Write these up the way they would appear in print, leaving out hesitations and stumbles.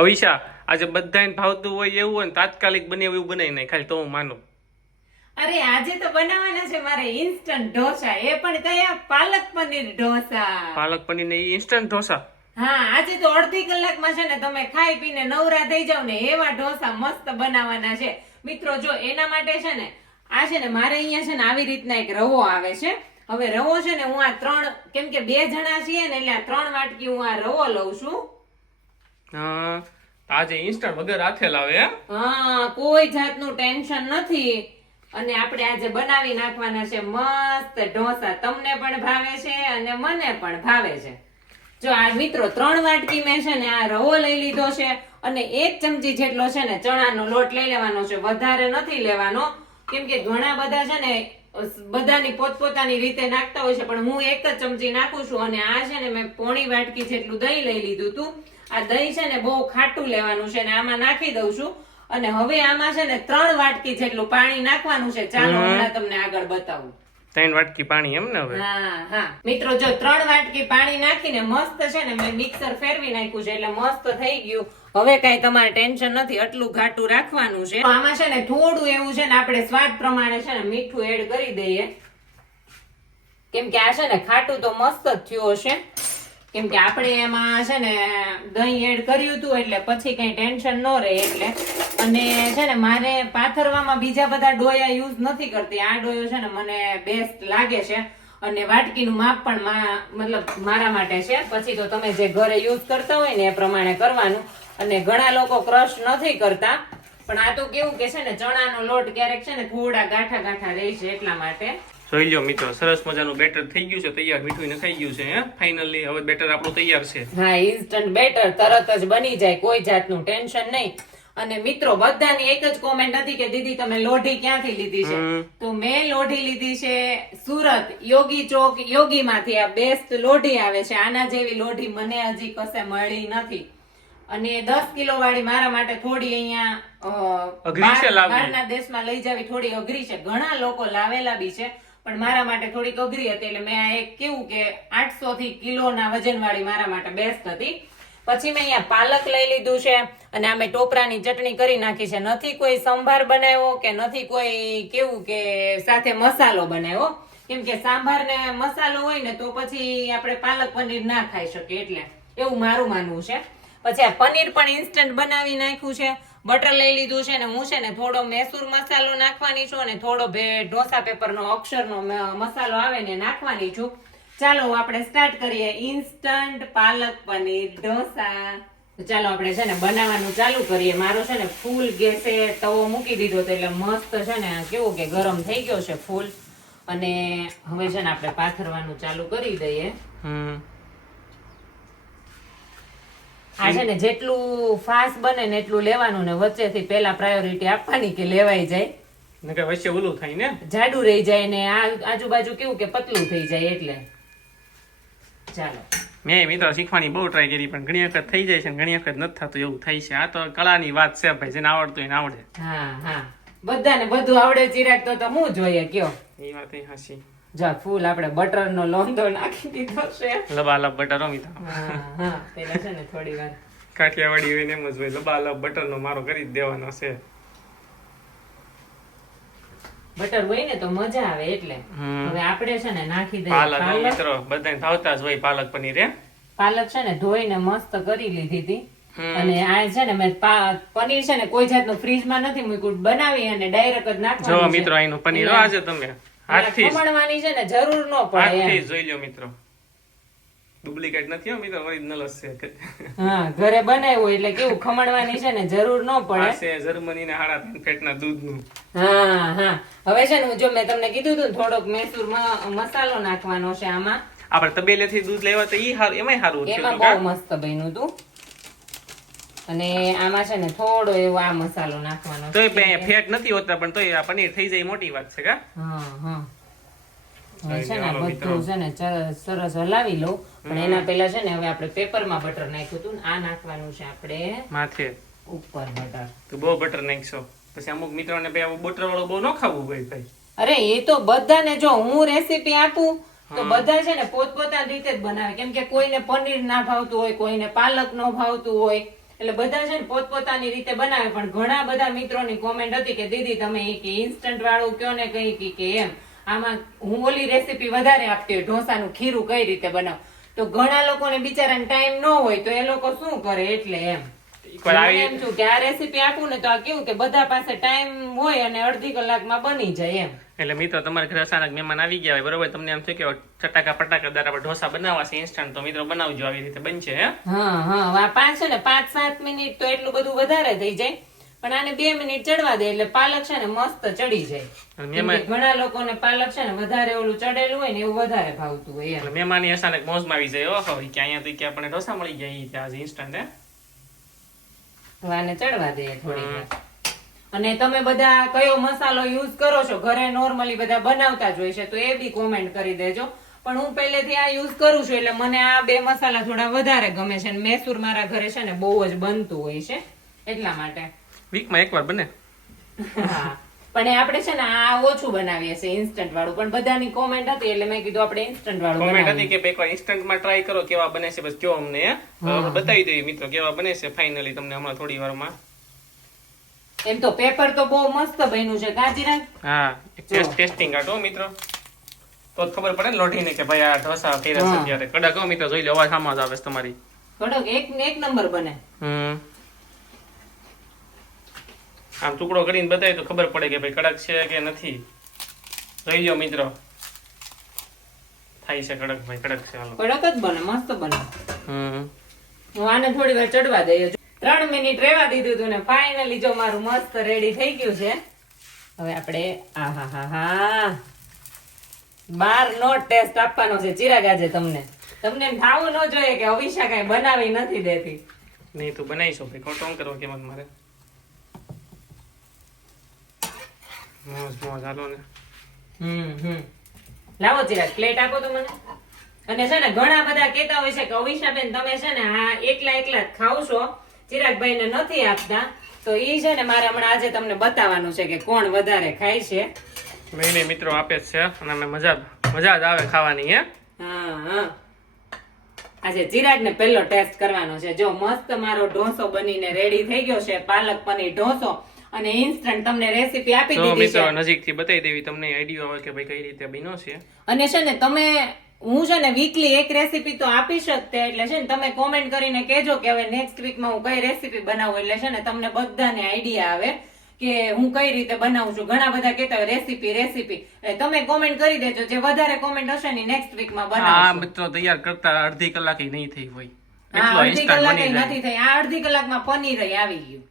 અવિશા આજે બધાને ભાવતું હોય એવું હોય ને તાત્કાલિક બને એવું બનાવી નહીં, ખાલી તો હું માનું. અરે આજે તો બનાવવાના છે મારે ઇન્સ્ટન્ટ ઢોસા, એ પણ કયા? પાલક પનીર ઢોસા. પાલક પનીર ને ઇન્સ્ટન્ટ ઢોસા. હા, આજે તો અડધી કલાકમાં છે ને તમે ખાઈ પીને નવરા થઈ જાવ ને એવા ઢોસા મસ્ત બનાવવાના છે મિત્રો. જો એના માટે છે ને આ છે ને મારે અહીંયા છે ને આવી રીતના એક રવો આવે છે. હવે રવો છે ને હું આ 3, કેમ કે 2 જણા છીએ ને એટલે આ 3 વાટકી હું આ રવો લઉં છું. હા, આજે ઇન્સ્ટન્ટ વગર હાથે લાવે. હા, કોઈ જાતનું ટેન્શન નથી. અને આપણે આજે બનાવી નાખવાના છે મસ્ત ઢોસા. તમને પણ ભાવે છે અને મને પણ ભાવે છે. જો આ મિત્રો 3 વાટકી મેં છે ને આ રવો લઈ લીધો છે અને 1 ચમચી જેટલો છે ને ચણાનો લોટ લઈ લેવાનો છે. વધારે નથી લેવાનો, કેમ કે ઘણા બધા છે ને બધાની પોતપોતાની રીતે નાખતા હોય છે, પણ હું 1 જ ચમચી નાખું છું. અને આ છે ને મેં પોણી વાટકી જેટલું દહીં લઈ લીધું હતું. આ દહીં છે ને બહુ ખાટું લેવાનું છે ને આમાં નાખી દઉં છું. અને હવે આમાં છે ને 3 વાટકી જેટલું પાણી નાખવાનું છે. ચાલો હમણાં તમને આગળ બતાવું. 3 વાટકી પાણી એમ ને? હવે હા મિત્રો, જો 3 વાટકી પાણી નાખીને મસ્ત છે ને મેં મિક્સર ફેરવી નાખ્યું છે એટલે મસ્ત થઈ ગયું. હવે કઈ તમારે ટેન્શન નથી, આટલું ઘાટું રાખવાનું છે. આમાં છે ને થોડું એવું છે ને આપણે સ્વાદ પ્રમાણે છે ને મીઠું એડ કરી દઈએ, કેમ કે આ છે ને ખાટું તો મસ્ત જ થયું હશે, કેમ કે આપણે એમાં છે ને દહીં એડ કર્યું હતું એટલે પછી કઈ ટેન્શન ન રહે એટલે. અને છે ને મારે પાથરવામાં બીજા બધા ડોયા યુઝ નથી કરતી. આ ડોયો છે ને મને બેસ્ટ લાગે છે અને વાટકીનું માપ પણ મતલબ મારા માટે છે. પછી તો તમે જે ઘરે યુઝ કરતા હોય ને એ પ્રમાણે કરવાનું. અને ઘણા લોકો ક્રશ નથી કરતા, પણ આ તો કેવું કે છે ને ચણાનો લોટ ક્યારેક છે ને થોડા ગાંઠા ગાંઠા રહે છે એટલા માટે. જોઈ લો મિત્રો, સરસ મજાનું બેટર થઈ ગયું છે તૈયાર. મીઠું નખાઈ ગયું છે. ફાઇનલી હવે બેટર આપણું તૈયાર છે. હા, ઇન્સ્ટન્ટ બેટર તરત જ બની જાય, કોઈ જાતનું ટેન્શન નહીં. અને મિત્રો બધાની એક જ કોમેન્ટ હતી કે દીદી તમે લોઢી ક્યાંથી લીધી છે? તો મેં લોઢી લીધી છે સુરત યોગી ચોક યોગીમાંથી. આ બેસ્ટ લોઢી આવે છે. આના જેવી લોઢી મને હજી કશે મળી નથી. અને 10 કિલો વાળી મારા માટે થોડી અહીંયા બહારના દેશમાં લઈ જાવી થોડી અઘરી છે. ઘણા લોકો લાવેલા બી છે, પણ મારા માટે થોડીક અઘરી હતી એટલે મેં આ એક કેવું કે 800 થી કિલોના વજન વાળી મારા માટે બેસ્ટ હતી. પછી મેં અહીંયા પાલક લઈ લીધું છે અને આ મેં ટોપરાની ચટણી કરી નાખી છે. નથી કોઈ સંભાર બનાવ્યો કે નથી કોઈ કેવું કે સાથે મસાલો બનાવ્યો, કેમ કે સાંભાર ને મસાલો હોય ને તો પછી આપણે પાલક પનીર ના ખાઈ શકીએ, એટલે એવું મારું માનવું છે. પછી આ પનીર પણ ઇન્સ્ટન્ટ બનાવી નાખ્યું છે. બટર લઈ લીધું છે ને હું છે ને થોડો મૈસૂર મસાલો નાખવાની છું અને થોડો ઢોસા પેપરનો અક્ષરનો મસાલો આવે ને નાખવાની છું. ચાલો આપણે સ્ટાર્ટ કરીએ ઇન્સ્ટન્ટ પાલક પનીર ઢોસા. ચાલો આપણે છે ને બનાવવાનું ચાલુ કરીએ. મારો છે ને ફૂલ ગેસે તવો મૂકી દીધો તો એટલે મસ્ત છે ને કેવું કે ગરમ થઈ ગયો છે ફૂલ. અને હવે છે ને આપણે પાથરવાનું ચાલુ કરી દઈએ. આ છે ને જેટલું ફાસ્ટ બને ને એટલું લેવાનું ને વચ્ચેથી પેલા પ્રાયોરિટી આપવાની કે લેવાઈ જાય, નકર વચ્ચે ઓલું થાય ને, જાડું રહી જાય ને આજુબાજુ કેવું કે પતલું થઈ જાય એટલે. ચાલો, મેં મિત્રો શીખવાની બહુ ટ્રાય કરી પણ ઘણી વખત થઈ જાય છે ઘણી વખત નથી થતું, એવું થાય છે. આ તો કળાની વાત છે ભાઈ, જેને આવડતું એને આવડે. હા બધાને બધું આવડે ચિરાગ તો હું જોઈએ કયો? એ વાત હાસી. જા ફૂલ આપણે બટર નો લોંદો નાખી દીધો છે. લબાલબ બટર મિત્રો. હા પેલા છે ને થોડી વાર કાઠિયાવાડી હોય ને એમ જ હોય, લબાલબ બટર નો મારો કરી જ દેવાનો છે. બટર હોય ને તો મજા આવે એટલે. હવે આપણે છે ને નાખી દઈએ પાલક. મિત્રો બધાને ભાવતા જ હોય પાલક પનીર. પાલક છે ને ધોઈને મસ્ત કરી લીધી હતી. અને આ છે ને મેં પનીર છે ને કોઈ જાતનું ફ્રીજમાં નથી મૂક્યું, બનાવી અને ડાયરેક્ટ જ નાખવાનું. જો મિત્રો અહીંનું પનીર આજે તમે હાથથી ખમણવાની છે ને જરૂર ન પડે. હાથથી જોઈ લો મિત્રો, ડુપ્લિકેટ નથી હો મિત્રો, ઓરિજિનલ જ છે. હા, ઘરે બનાવ્યું એટલે કેવું ખમણવાની છે ને જરૂર ન પડે. છે જર્મની ના 3.5 ફેટના દૂધનું. હા હવે છે ને જો મેં તમને કીધું હતું થોડોક મૈસૂર મસાલો નાખવાનો છે આમાં. આપણે તબેલેથી દૂધ લેવા તો ઈ હારું, એમાંય હારું છે. એમાં બહુ મસ્ત બન્યું હતું. અને આમાં છે ને થોડો એવો આ મસાલો નાખવાનો. તોય ફેટ નથી હોતા પણ તોય આ પનીર થઈ જાય મોટી વાત છે કા. હા હવે છે ને બધું છે ને સરસ હલાવી લઉં, પણ એના પહેલા છે ને હવે આપણે પેપરમાં બટર નાખ્યું હતું ને આ નાખવાનું છે આપણે માથે ઉપર બટર. તો બહુ બટર નાખશો પછી અમુક મિત્રોને ભાઈ બટર વાળું બહુ ન ખાવું હોય ભાઈ. અરે એ તો બધાને જો હું રેસીપી આપું તો બધા છે ને પોતપોતાની રીતે જ બનાવે, કેમ કે કોઈને પનીર ના ભાવતું હોય, કોઈને પાલક ન ભાવતું હોય, એટલે બધા છે ને પોતપોતાની રીતે બનાવે, પણ ઘણા બધા મિત્રોની કોમેન્ટ હતી કે દીદી તમે કે ઇન્સ્ટન્ટ વાળું કયો ને કઈ કે એમ. આમાં હું ઓલી રેસીપી વધારે આપતી હોય, ઢોસાનું ખીરું કઈ રીતે બનાવ. તો ઘણા લોકોને બિચારાને ટાઈમ ન હોય તો એ લોકો શું કરે, એટલે એમ એમ છું કે આ રેસીપી આપું ને તો આ કેવું કે બધા પાસે ટાઈમ હોય અને અડધી કલાકમાં બની જાય એમ. એટલે મિત્રો તમારા ઘરે અચાનક મહેમાન આવી ગયા હોય બરોબર, તમને એમ થયું કે ચટાકા પટાકાદાર આપણે ઢોસા બનાવવા છે ઇન્સ્ટન્ટ, તો મિત્રો બનાવજો, આવી રીતે બનશે. હે હા 5-7 મિનિટ તો એટલું બધું વધારે થઈ જાય, પણ આને 2 મિનિટ ચડવા દે એટલે પાલક છે ને મસ્ત ચડી જાય. ઘણા લોકોને પાલક છે ને વધારે ઓલું ચડેલું હોય ને એવું વધારે ભાવતું હોય એમ. મહેમાન અચાનક મોજમાં આવી જાય, ઓહો કે અહીંયા તો કે આપણને ઢોસા મળી ગયા ત્યાં ઇન્સ્ટન્ટ. આને ચડવા દે થોડી વાર. અને તમે બધા કયો મસાલો યુઝ કરો છો, ઘરે નોર્મલી બધા બનાવતા જ હોય છે, તો એ બી કોમેન્ટ કરી દેજો. પણ હું પહેલેથી આ યુઝ કરું છું એટલે મને આ 2 મસાલા થોડા વધારે ગમે છે. મૈસૂર મારા ઘરે છે ને બહુ જ બનતું હોય છે એટલા માટે. વીકમાં એકવાર બને. હા પણ આપણે છે ને આ ઓછું બનાવીએ છીએ ઇન્સ્ટન્ટ વાળું, પણ બધાની કોમેન્ટ હતી એટલે મેં કીધું આપણે ઇન્સ્ટન્ટ વાળું કોમેન્ટ હતી કે એકવાર ઇન્સ્ટન્ટ માં ટ્રાય કરો કેવા બને છે, બસ જો અમને બતાવી દઈએ મિત્રો કેવા બને છે ફાઇનલી તમને હમણાં થોડી વારમાં. એમ તો પેપર તો બહુ મસ્ત બન્યું છે કાજીરાજ. હા ટેસ્ટિંગ કાઢો મિત્રો તો ખબર પડે ને લોઢીને કે ભાઈ આ ઢોસા કર્યા છે ત્યારે. કડક હો મિત્રો, જોઈ લો અવાજ સામો જ આવે છે તમારી. કડક એક નંબર બને. આમ ટુકડો કરીને બતાવી તો ખબર પડે કે ભાઈ કડક છે કે નથી. જોઈ લો મિત્રો, થાય છે કડક, ભાઈ કડક છે. હાલો કડક જ બને, મસ્ત બને. હું આને થોડી વાર ચડવા દઈએ. 3 મિનિટ રહેવા દીધું હતું ને ફાઇનલી જો મારું મસ્ત રેડી થઈ ગયું છે. હવે આપણે આહાહા 12 નો ટેસ્ટ આપવાનો છે ચિરાગ આજે તમને. તમને એમ થાવું ન જોઈએ કે અવિશા કઈ બનાવી નથી દેતી. નહીં તું બનાવીશો ભાઈ, ખોટો કરો કે મારે મોજ હાલો ને. લાવો ચિરાગ પ્લેટ આપો તો મને. અને છે ને ઘણા બધા કહેતા હોય છે કે અવિશાબેન તમે છે ને આ એકલા જ ખાવ છો, ચિરાગભાઈ ને નથી આપતા. તો ઈ છે ને મારે હમણાં આજે તમને બતાવવાનું છે કે કોણ વધારે ખાય છે. નહીં મિત્રો આપે જ છે અને અમે મજા જ આવે ખાવાની. હા આજે ચિરાગ ને પહેલો ટેસ્ટ કરવાનો છે. જો મસ્ત મારો ઢોસો બનીને રેડી થઈ ગયો છે, પાલક પનીર ઢોસો. અને ઇન્સ્ટન્ટ તમને રેસીપી આપી દીધી છે. નજીકથી બતાવી દેવી તમને આઈડિયા આવે કે ભાઈ કઈ રીતે બન્યો છે. અને છે ને તમે હું છે ને વીકલી એક રેસીપી તો આપી શકતે, એટલે છે ને તમે કોમેન્ટ કરીને કહેજો કે હવે નેક્સ્ટ વીકમાં હું કઈ રેસીપી બનાવું, એટલે છે ને તમને બધાને આઈડિયા આવે કે હું કઈ રીતે બનાવું છું. ઘણા બધા કહેતા હોય રેસીપી, તમે કોમેન્ટ કરી દેજો. જે વધારે કોમેન્ટ હશે ને નેક્સ્ટ વીકમાં બનાવશું. હા મિત્રો તૈયાર કરતા અડધી કલાક નહીં થઈ હોય. હા અડધી કલાક નથી થઈ. આ અડધી કલાકમાં પનીર આવી ગયું.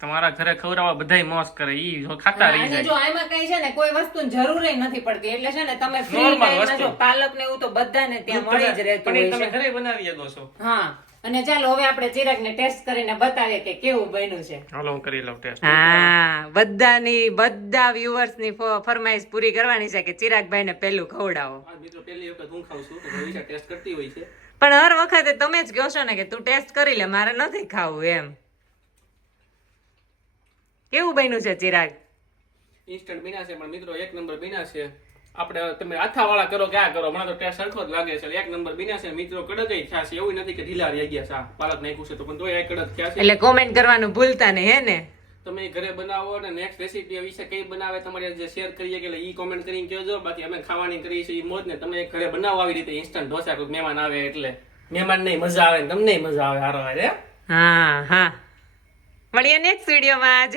તમારા ઘરે ખવડાવવા બધાય મોસ કરે, ઈ ખાતા રહી જાય. જો આમાં કઈ છે ને કોઈ વસ્તુની જરૂર નથી પડતી, એટલે છે ને તમે ફ્રી ટાઈમમાં જો પાલક ને એવું તો બધાને ત્યાં મળી જ રહેતું હોય છે. તમે ઘરે બનાવી શકો છો. હા અને ચાલો હવે આપણે ચિરાગને ટેસ્ટ કરીને બતાવીએ કે કેવું બન્યું છે. હાલો હું કરી લઉં ટેસ્ટ. હા બધા વ્યુઅર્સ ની ફરમાઈશ પૂરી કરવાની છે કે ચિરાગભાઈ ને પેલું ખવડાવો. મિત્રો પહેલી વખત હું ખાઉં છું તો હંમેશા ટેસ્ટ કરતી હોય છે, પણ હર વખતે તમે જ કહો છો ને કે તું ટેસ્ટ કરી લે, મારે નથી ખાવું એમ. કેવું બન્યું છે ચિરાગ? ઇન્સ્ટન્ટ બન્યા છે પણ મિત્રો 1 નંબર બન્યા છે. આપણે તમે આથા વાળા કરો ક્યાં કરો, મને તો ટેસ્ટ સરખો જ લાગે છે. 1 નંબર બન્યા છે મિત્રો, કડક થયા છે. એવું નથી કે ઢીલા રહી ગયા છે. પાલક નાખ્યું છે તો પણ તોય કડક થયા છે. એટલે કોમેન્ટ કરવાનું ભૂલતા નહીં હે ને. તમે ઘરે બનાવો અને નેક્સ્ટ રેસીપી વિશે કઈ બનાવે તમારે જે શેર કરીએ કે ઈ કોમેન્ટ કરીને કહેજો. બાકી અમે ખાવાની કરીએ છીએ ઈ મોજ ને. તમે ઘરે બનાવો આવી રીતે ઇન્સ્ટન્ટ ઢોસા, કોઈ મહેમાન આવે એટલે મહેમાન નહીં મજા આવે, તમને મજા આવે. હારો હા મળીએ નેક્સ્ટ વિડીયોમાં.